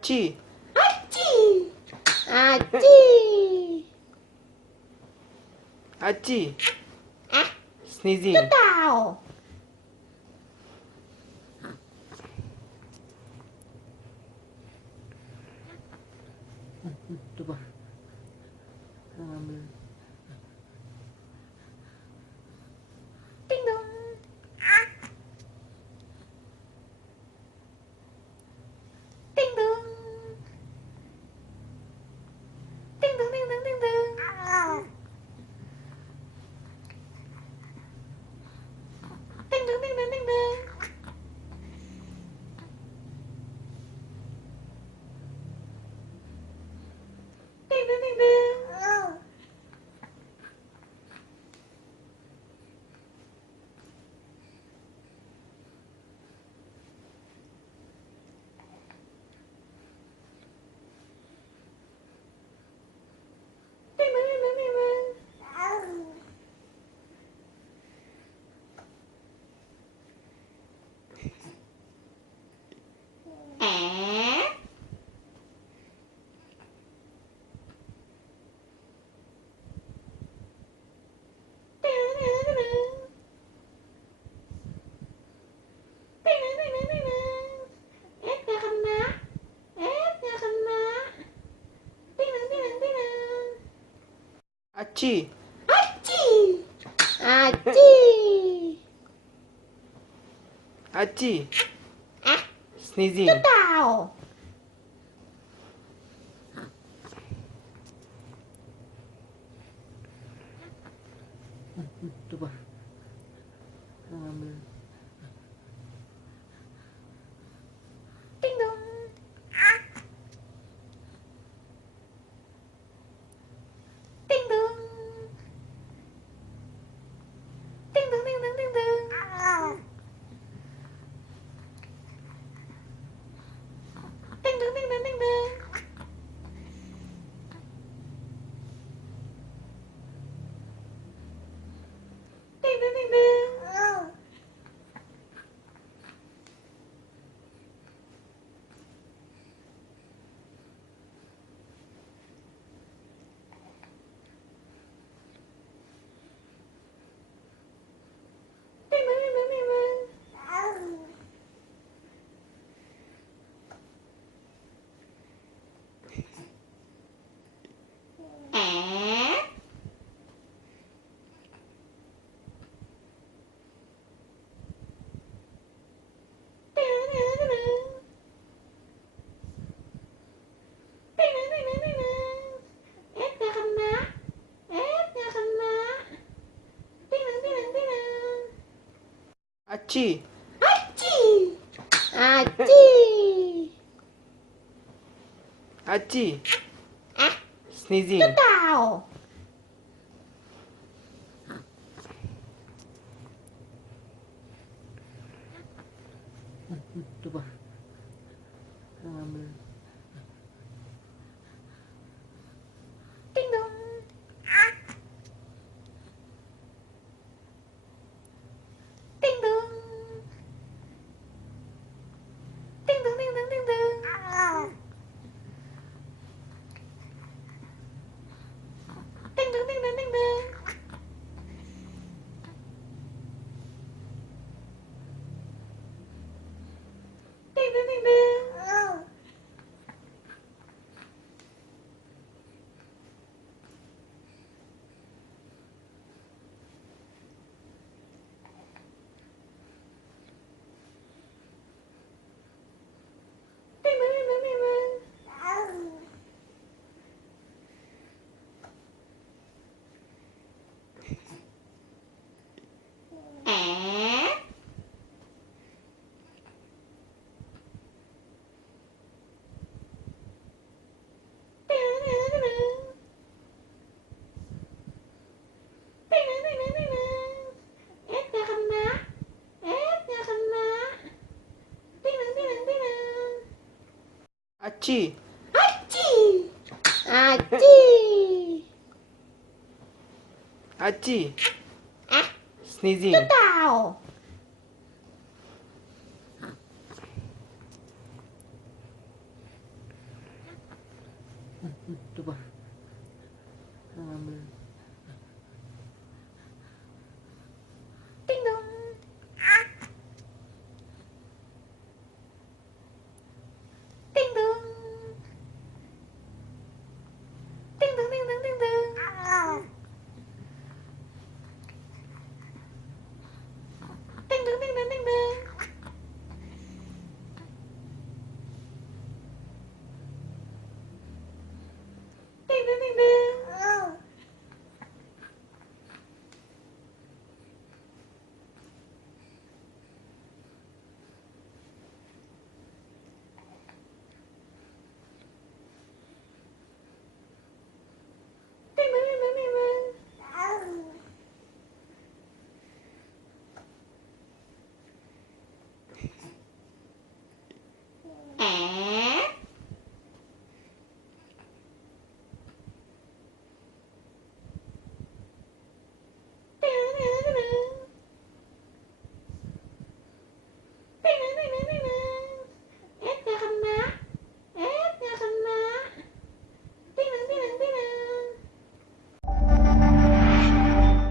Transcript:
Aci, Aci, aci, aci, ah, sneezing. tahu. Coba, ambil. Ding dong, ding dong, ding dong, ding dong, ding dong, ding dong, ding dong, ding dong, ding dong, ding dong. Ding dong, ding dong, ding dong. Eh, ding dong, ding dong, ding dong. Ding dong, ding dong, ding dong. Nggak kena. Nggak kena. Ding dong, ding dong, ding dong. Aci, Aci, aci, aci, ah, sneezing. tahu. Coba, ambil. Ding dong, ding dong, ding dong, ding dong, ding dong. Ding dong, ding dong, ding dong. Ding dong, ding dong. Ding dong, ding dong, ding dong. Eh, ding dong, ding dong, ding dong. Ding dong, ding dong, ding dong. Nggak kena. Nggak kena. Ding dong, ding dong, ding dong. Aci, Aci, aci, aci, ah, sneezing. tahu. Coba, ambil. Ding dong, ding dong, ding dong, ding dong, ding dong. Ding dong, ding dong, ding dong. Ding dong, ding dong. Ding dong, ding dong, ding dong. Eh, ding dong, ding dong, ding dong. Ding dong, ding dong, ding dong. Nggak kena. Nggak kena. Ding dong, ding dong, ding dong. Aci, Aci, aci, aci, ah, sneezing. tahu. Coba.